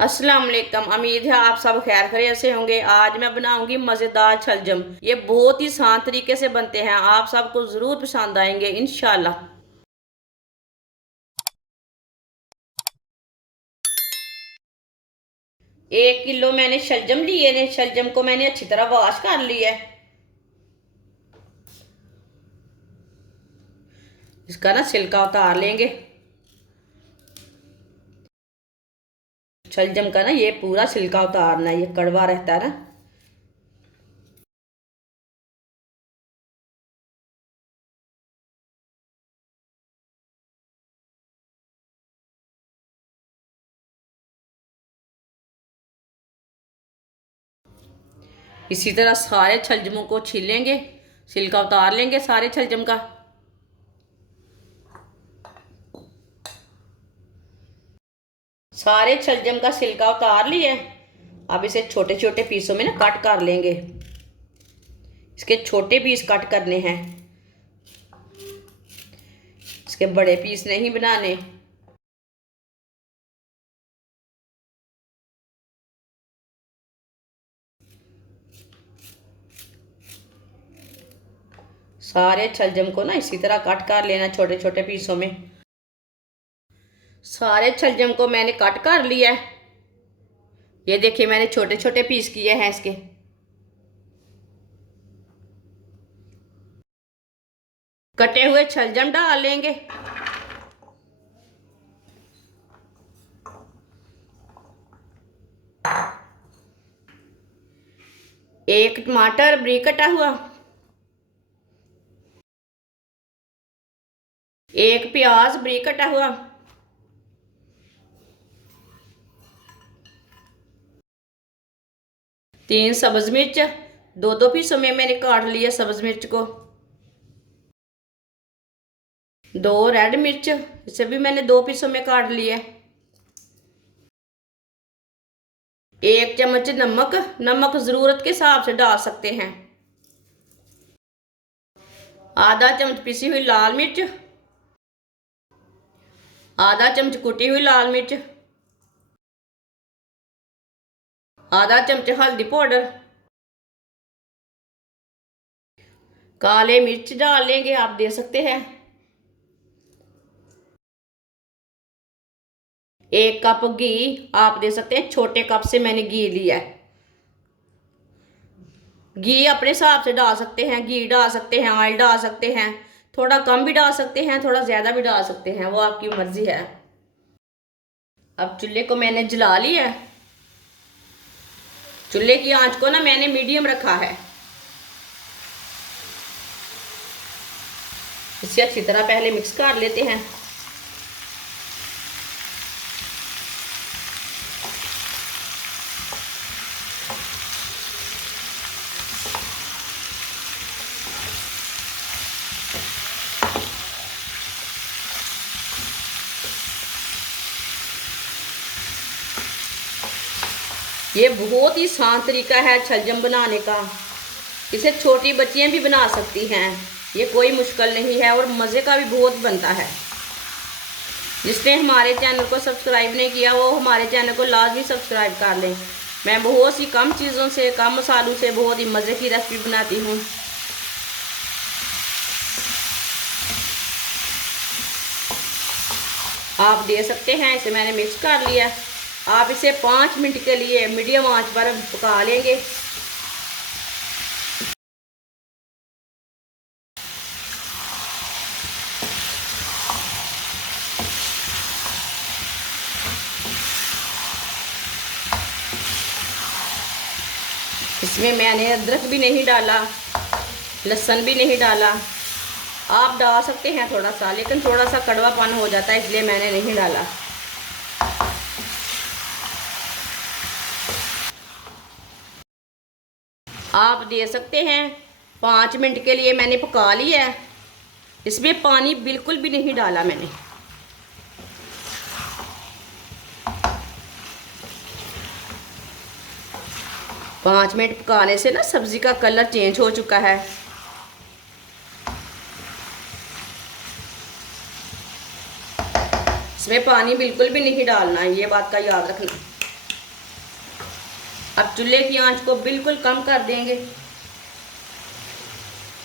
अस्सलाम वालेकुम। उम्मीद है आप सब खैर खैरियत से होंगे। आज मैं बनाऊंगी मज़ेदार छलजम। ये बहुत ही आसान तरीके से बनते हैं, आप सबको ज़रूर पसंद आएंगे इंशाल्लाह। 1 किलो मैंने शलजम लिए ने। शलजम को मैंने अच्छी तरह वॉश कर लिया है। इसका ना छिलका उतार लेंगे। शलजम का ना ये पूरा छिलका उतारना है, ये कड़वा रहता है ना। इसी तरह सारे छलजमों को छीलेंगे, छिलका उतार लेंगे सारे छलजम का। सारे छलजम का छिलका उतार लिए। अब इसे छोटे छोटे पीसों में ना कट कर लेंगे। इसके छोटे पीस कट करने हैं, इसके बड़े पीस नहीं बनाने। सारे छलजम को ना इसी तरह कट कर लेना छोटे छोटे पीसों में। सारे छलजम को मैंने कट कर लिया है। ये देखिए मैंने छोटे छोटे पीस किए हैं इसके। कटे हुए छलजम डाल लेंगे। एक टमाटर बारीक कटा हुआ, एक प्याज बारीक कटा हुआ, तीन सब्ज मिर्च दो दो पीसों में मैंने काट लिया सब्ज मिर्च को। दो रेड मिर्च, इसे भी मैंने दो पीसों में काट लिया। एक चम्मच नमक, नमक जरूरत के हिसाब से डाल सकते हैं। आधा चम्मच पिसी हुई लाल मिर्च, आधा चम्मच कुटी हुई लाल मिर्च, आधा चम्मच हल्दी पाउडर, काले मिर्च डाल लेंगे, आप दे सकते हैं। 1 कप घी आप दे सकते हैं, छोटे कप से मैंने घी लिया है। घी अपने हिसाब से डाल सकते हैं, घी डाल सकते हैं, ऑयल डाल सकते हैं, थोड़ा कम भी डाल सकते हैं, थोड़ा ज़्यादा भी डाल सकते हैं, वो आपकी मर्जी है। अब चूल्हे को मैंने जला लिया है। चूल्हे की आंच को ना मैंने मीडियम रखा है। इसे अच्छी तरह पहले मिक्स कर लेते हैं। ये बहुत ही आसान तरीका है छलजम बनाने का। इसे छोटी बच्चियां भी बना सकती हैं, ये कोई मुश्किल नहीं है और मज़े का भी बहुत बनता है। जिसने हमारे चैनल को सब्सक्राइब नहीं किया वो हमारे चैनल को लाजमी सब्सक्राइब कर लें। मैं बहुत सी कम चीज़ों से, कम मसालों से बहुत ही मज़े की रेसिपी बनाती हूँ। आप दे सकते हैं। इसे मैंने मिक्स कर लिया। आप इसे 5 मिनट के लिए मीडियम आंच पर पका लेंगे। इसमें मैंने अदरक भी नहीं डाला, लहसुन भी नहीं डाला। आप डाल सकते हैं थोड़ा सा, लेकिन थोड़ा सा कड़वापन हो जाता है इसलिए मैंने नहीं डाला। आप दे सकते हैं। 5 मिनट के लिए मैंने पका लिया है। इसमें पानी बिल्कुल भी नहीं डाला मैंने। पाँच मिनट पकाने से ना सब्ज़ी का कलर चेंज हो चुका है। इसमें पानी बिल्कुल भी नहीं डालना है, ये बात का याद रखना। अब चूल्हे की आंच को बिल्कुल कम कर देंगे।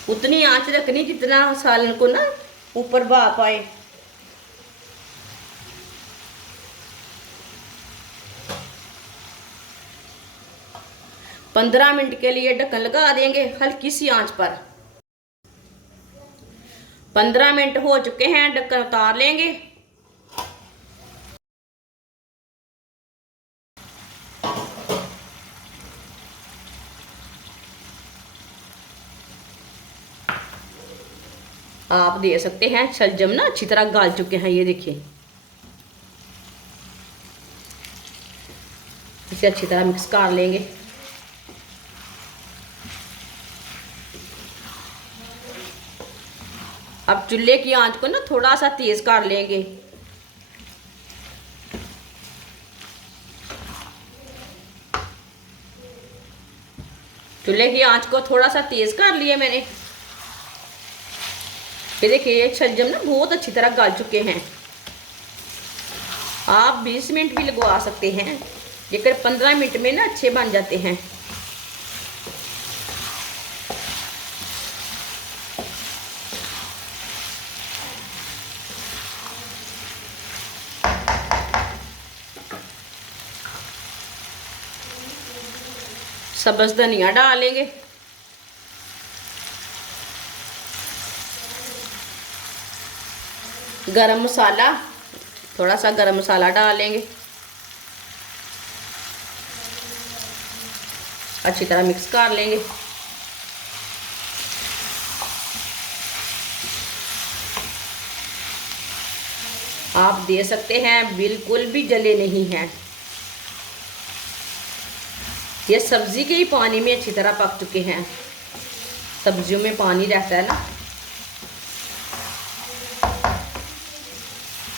उतनी आंच रखनी जितना सालन को ना ऊपर भाप आए। पंद्रह मिनट के लिए ढक्कन लगा देंगे हल्की सी आंच पर। 15 मिनट हो चुके हैं, ढक्कन उतार लेंगे। आप दे सकते हैं शलजम ना अच्छी तरह गाल चुके हैं, ये देखिए। इसे अच्छी तरह मिक्स कर लेंगे। अब चूल्हे की आंच को ना थोड़ा सा तेज कर लेंगे। चूल्हे की आंच को थोड़ा सा तेज कर लिया मैंने। ये देखिए ये शलजम ना बहुत अच्छी तरह गल चुके हैं। आप 20 मिनट भी लगवा सकते हैं, लेकिन 15 मिनट में ना अच्छे बन जाते हैं। सब्ज़ धनिया डालेंगे। गरम मसाला, थोड़ा सा गरम मसाला डालेंगे। अच्छी तरह मिक्स कर लेंगे। आप दे सकते हैं, बिल्कुल भी जले नहीं हैं। ये सब्जी के ही पानी में अच्छी तरह पक चुके हैं। सब्जियों में पानी रहता है ना,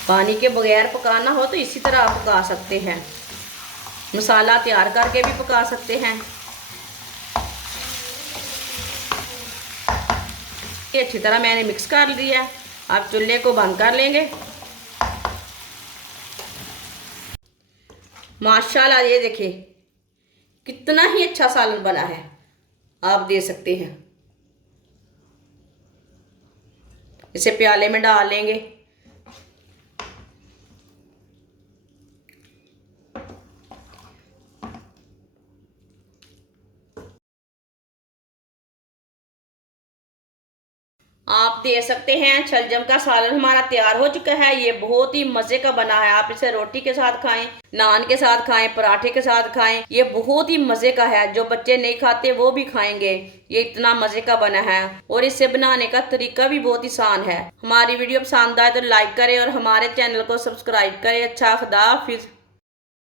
पानी के बगैर पकाना हो तो इसी तरह आप पका सकते हैं। मसाला तैयार करके भी पका सकते हैं। ये अच्छी तरह मैंने मिक्स कर लिया है। आप चूल्हे को बंद कर लेंगे। माशाल्लाह ये देखिए कितना ही अच्छा सालन बना है। आप दे सकते हैं। इसे प्याले में डाल लेंगे। आप दे सकते हैं। शलजम का सालन हमारा तैयार हो चुका है। ये बहुत ही मज़े का बना है। आप इसे रोटी के साथ खाएं, नान के साथ खाएं, पराठे के साथ खाएं। ये बहुत ही मज़े का है। जो बच्चे नहीं खाते वो भी खाएंगे। ये इतना मज़े का बना है और इसे बनाने का तरीका भी बहुत आसान है। हमारी वीडियो पसंद आए तो लाइक करें और हमारे चैनल को सब्सक्राइब करें। अच्छा खुदा हाफिज़।